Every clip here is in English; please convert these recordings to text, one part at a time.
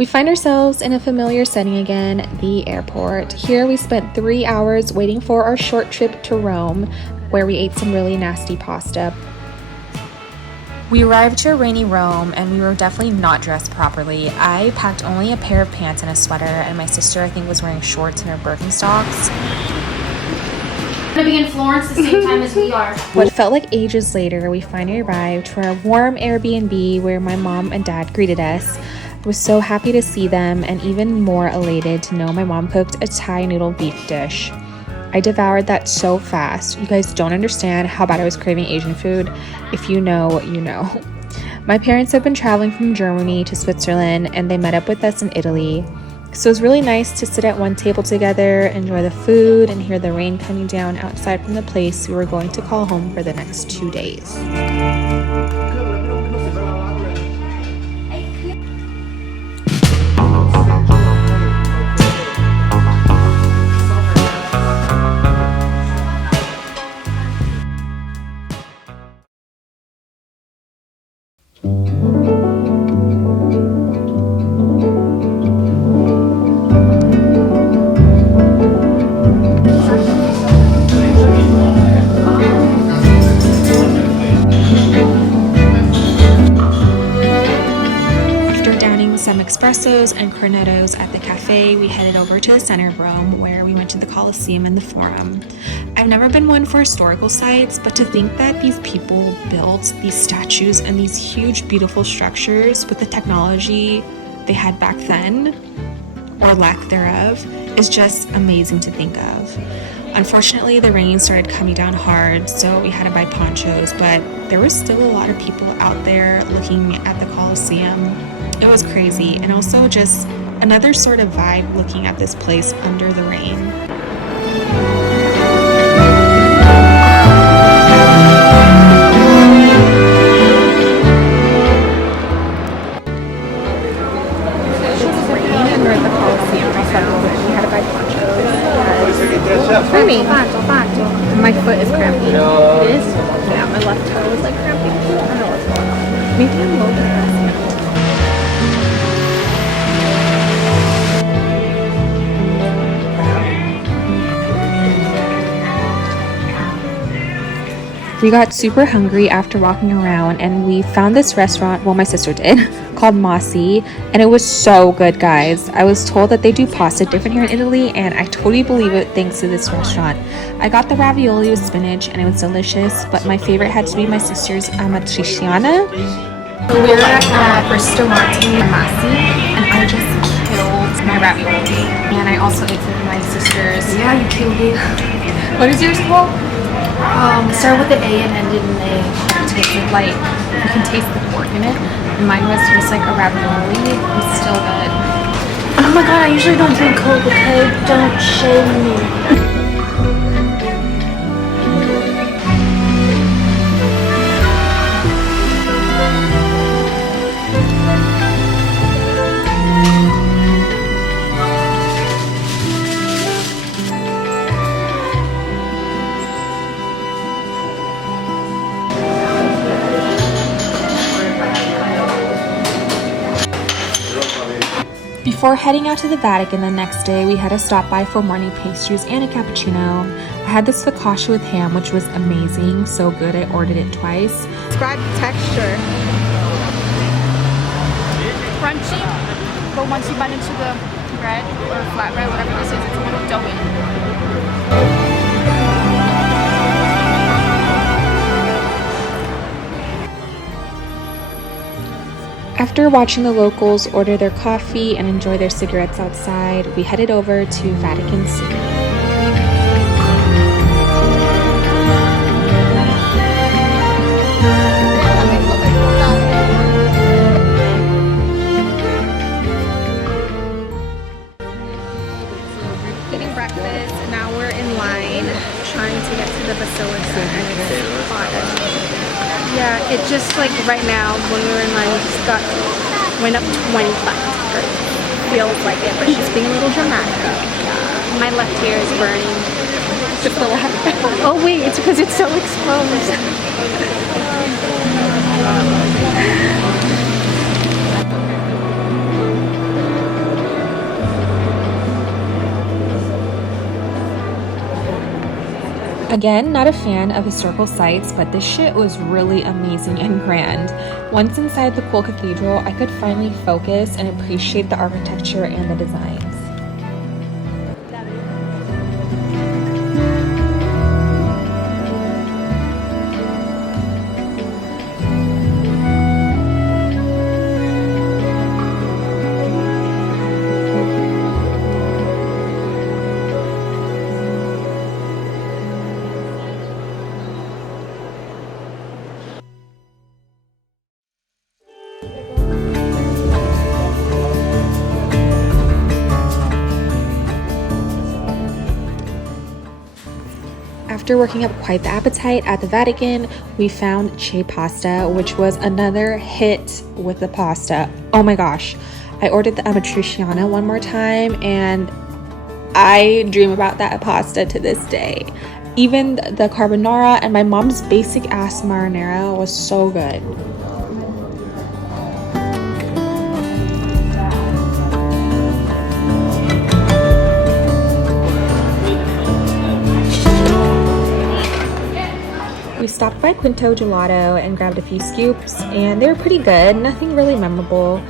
We find ourselves in a familiar setting again, the airport. Here we spent 3 hours waiting for our short trip to Rome, where we ate some really nasty pasta. We arrived to a rainy Rome, and we were definitely not dressed properly. I packed only a pair of pants and a sweater, and my sister, I think, was wearing shorts and her Birkenstocks. We're gonna be in Florence the same time as we are. What felt like ages later, we finally arrived to our warm Airbnb where my mom and dad greeted us. I was so happy to see them and even more elated to know my mom cooked a Thai noodle beef dish. I devoured that so fast. You guys don't understand how bad I was craving Asian food. If you know, you know. My parents have been traveling from Germany to Switzerland and they met up with us in Italy. So it was really nice to sit at one table together, enjoy the food, and hear the rain coming down outside from the place we were going to call home for the next 2 days. Espressos and cornettos at the cafe, we headed over to the center of Rome where we went to the Coliseum and the Forum. I've never been one for historical sites, but to think that these people built these statues and these huge beautiful structures with the technology they had back then, or lack thereof, is just amazing to think of. Unfortunately, the rain started coming down hard, so we had to buy ponchos, but there was still a lot of people out there looking at the Coliseum. It was crazy, and also just another sort of vibe looking at this place under the rain. We're at the Coliseum, we had to buy ponchos. It's raining. My foot is cramping. It is? Yeah, my left toe is like cramping. I don't know what's going on. Maybe I'm a little bit depressed. We got super hungry after walking around and we found this restaurant, well my sister did, called Mossy, and it was so good, guys. I was told that they do pasta different here in Italy and I totally believe it thanks to this restaurant. I got the ravioli with spinach and it was delicious, but my favorite had to be my sister's amatriciana. We're at Ristorante Mossy and I just killed my ravioli. And I also ate some of my sister's. Yeah, you killed it. What is yours called? Start with the A and end in an A. It tasted like, you can taste the pork in it. And mine was just like a ravioli. It's still good. Oh my god, I usually don't drink Coke, okay? Don't shame me. Before heading out to the Vatican the next day, we had to stop by for morning pastries and a cappuccino. I had this focaccia with ham, which was amazing, so good I ordered it twice. Describe the texture. Crunchy, but once you bite into the bread or flatbread, whatever this is, it's a little doughy. After watching the locals order their coffee and enjoy their cigarettes outside, we headed over to Vatican City. Eating breakfast, and now we're in line trying to get to the Basilica, and it's hot. Yeah, it just like right now when we were in line, we just went up 25 degrees. Feels like it, but she's being a little dramatic. Yeah. My left ear is burning. Just the left. Oh wait, it's because it's so exposed. Again, not a fan of historical sites, but this shit was really amazing and grand. Once inside the cool cathedral, I could finally focus and appreciate the architecture and the designs. After working up quite the appetite at the Vatican, we found che pasta, which was another hit with the pasta. Oh my gosh. I ordered the amatriciana one more time and I dream about that pasta to this day. Even the carbonara and my mom's basic ass marinara was so good. We stopped by Quinto Gelato and grabbed a few scoops, and they were pretty good, nothing really memorable,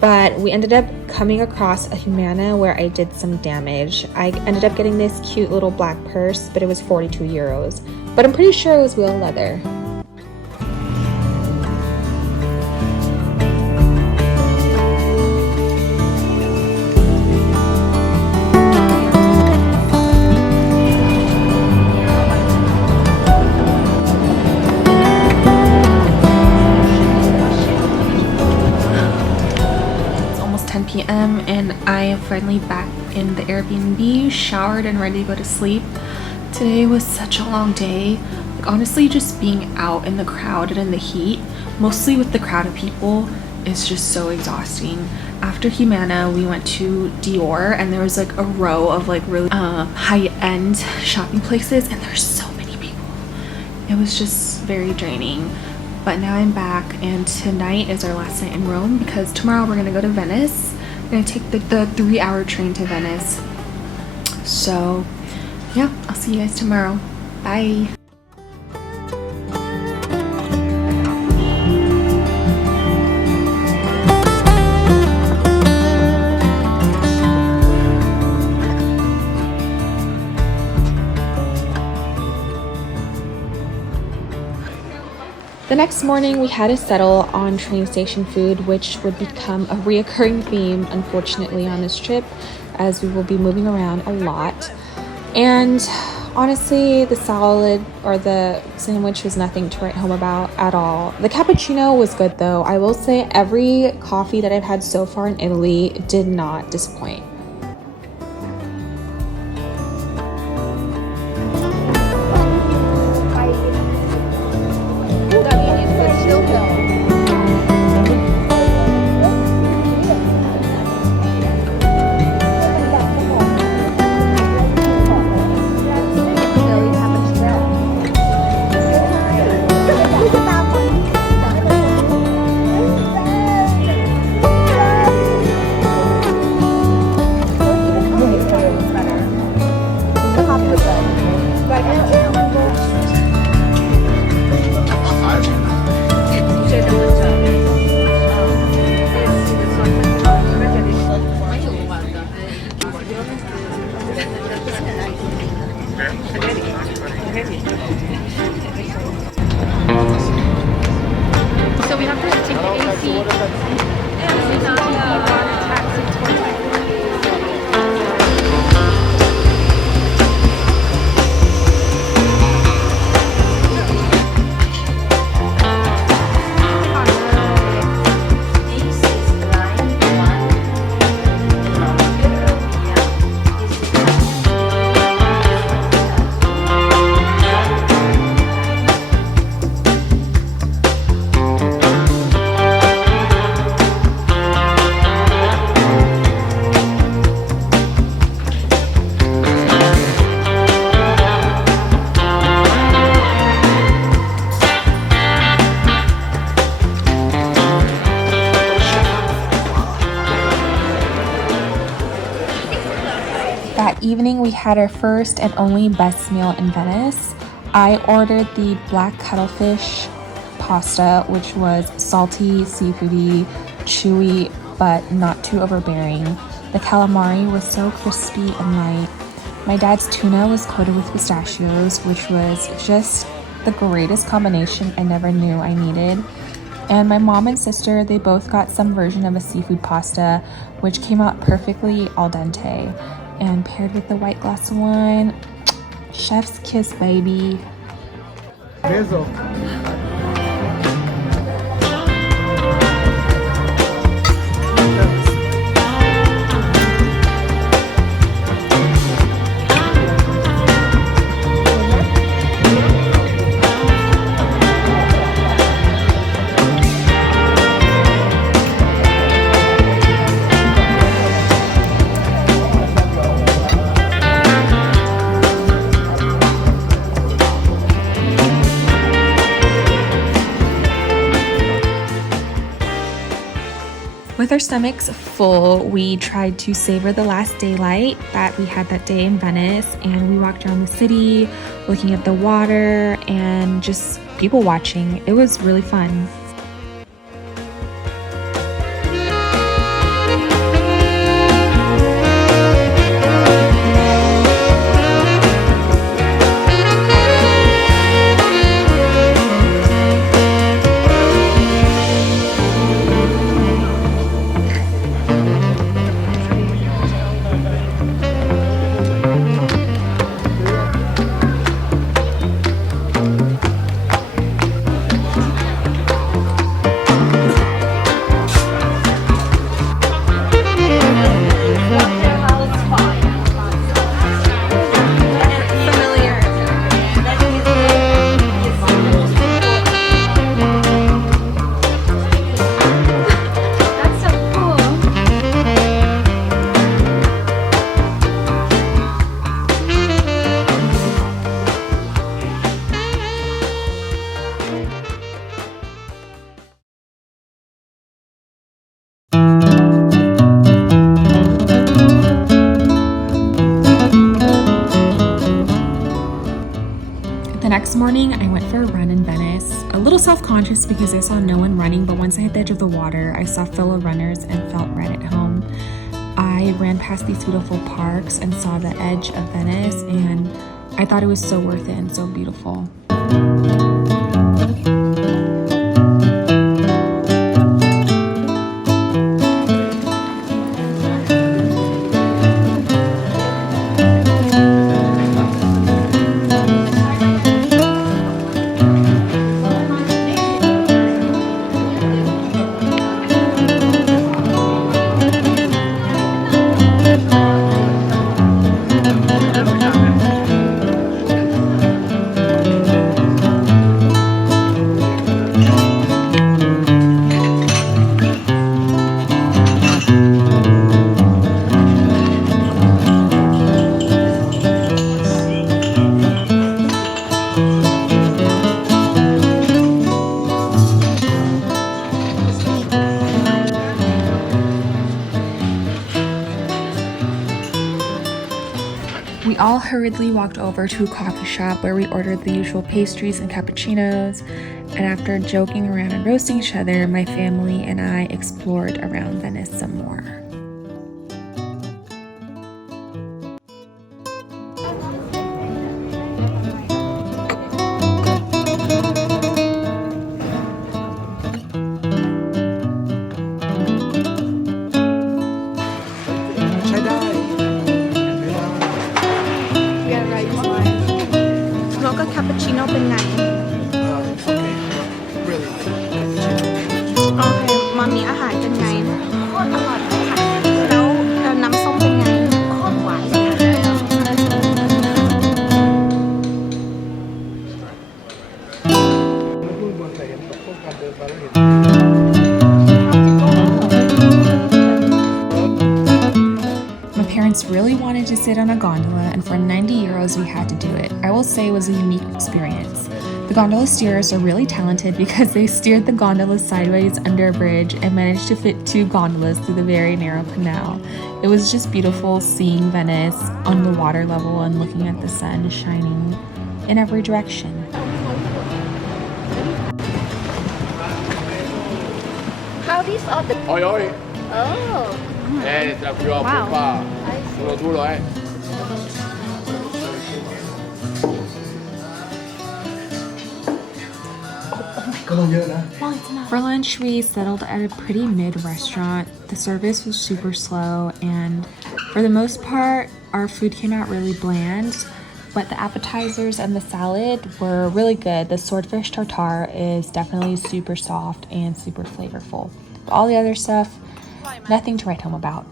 but we ended up coming across a Humana where I did some damage. I ended up getting this cute little black purse, but it was 42 euros, but I'm pretty sure it was real leather. p.m. and I am finally back in the Airbnb, showered and ready to go to sleep. Today was such a long day. Like, honestly, just being out in the crowd and in the heat, mostly with the crowd of people, is just so exhausting. After Humana, we went to Dior, and there was like a row of like really high-end shopping places, and there's so many people. It was just very draining. But now I'm back, and tonight is our last night in Rome because tomorrow we're gonna go to Venice. We're gonna take the 3-hour train to Venice. So yeah, I'll see you guys tomorrow. Bye. The next morning, we had to settle on train station food, which would become a reoccurring theme, unfortunately, on this trip, as we will be moving around a lot. And honestly, the salad or the sandwich was nothing to write home about at all. The cappuccino was good, though. I will say every coffee that I've had so far in Italy did not disappoint. So we have to take the AC and now taxi towards That evening, we had our first and only best meal in Venice. I ordered the black cuttlefish pasta, which was salty, seafoody, chewy, but not too overbearing. The calamari was so crispy and light. My dad's tuna was coated with pistachios, which was just the greatest combination I never knew I needed. And my mom and sister, they both got some version of a seafood pasta, which came out perfectly al dente. And paired with the white glass of wine, chef's kiss, baby. Basil. With our stomachs full, we tried to savor the last daylight that we had that day in Venice, and we walked around the city looking at the water and just people watching. It was really fun. The next morning, I went for a run in Venice. A little self-conscious because I saw no one running, but once I hit the edge of the water, I saw fellow runners and felt right at home. I ran past these beautiful parks and saw the edge of Venice, and I thought it was so worth it and so beautiful. We all hurriedly walked over to a coffee shop where we ordered the usual pastries and cappuccinos, and after joking around and roasting each other, my family and I explored around Venice some more. Cappuccino เป็นไง It's okay. Really like cappuccino. โอเคมามีอาหารเป็นไงโคตรอร่อยเลยค่ะแล้วน้ำส้มเป็นไงโคตรหวานเลย พูดบนแต่เห็นแบบพวกการเดินไปแล้วเห็น My parents really wanted to sit on a gondola, and for 90 euros we had to do it. I will say it was a unique experience. The gondola steerers are really talented because they steered the gondola sideways under a bridge and managed to fit 2 gondolas through the very narrow canal. It was just beautiful seeing Venice on the water level and looking at the sun shining in every direction. How these are the Oi, oi. oh Più a Wow. qua. Duro, duro, For lunch, we settled at a pretty mid restaurant. The service was super slow, and for the most part, our food came out really bland. But the appetizers and the salad were really good. The swordfish tartare is definitely super soft and super flavorful. But all the other stuff, nothing to write home about.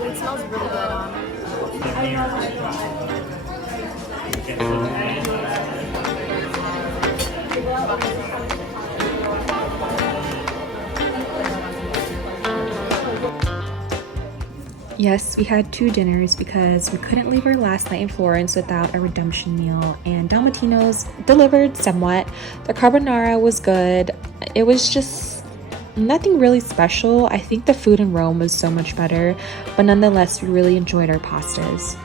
It smells really good. Yes, we had 2 dinners because we couldn't leave our last night in Florence without a redemption meal, and Dalmatino's delivered somewhat. The carbonara was good. It was just nothing really special. I think the food in Rome was so much better, but nonetheless, we really enjoyed our pastas.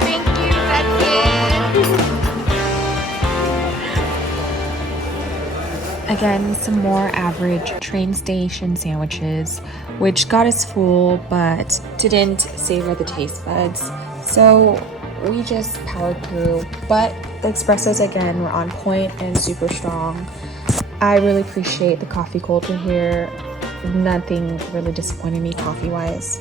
Thank you, that's it. Again, some more average train station sandwiches, which got us full but didn't savor the taste buds. So we just powered through. But the espressos again were on point and super strong. I really appreciate the coffee culture here. Nothing really disappointed me coffee-wise.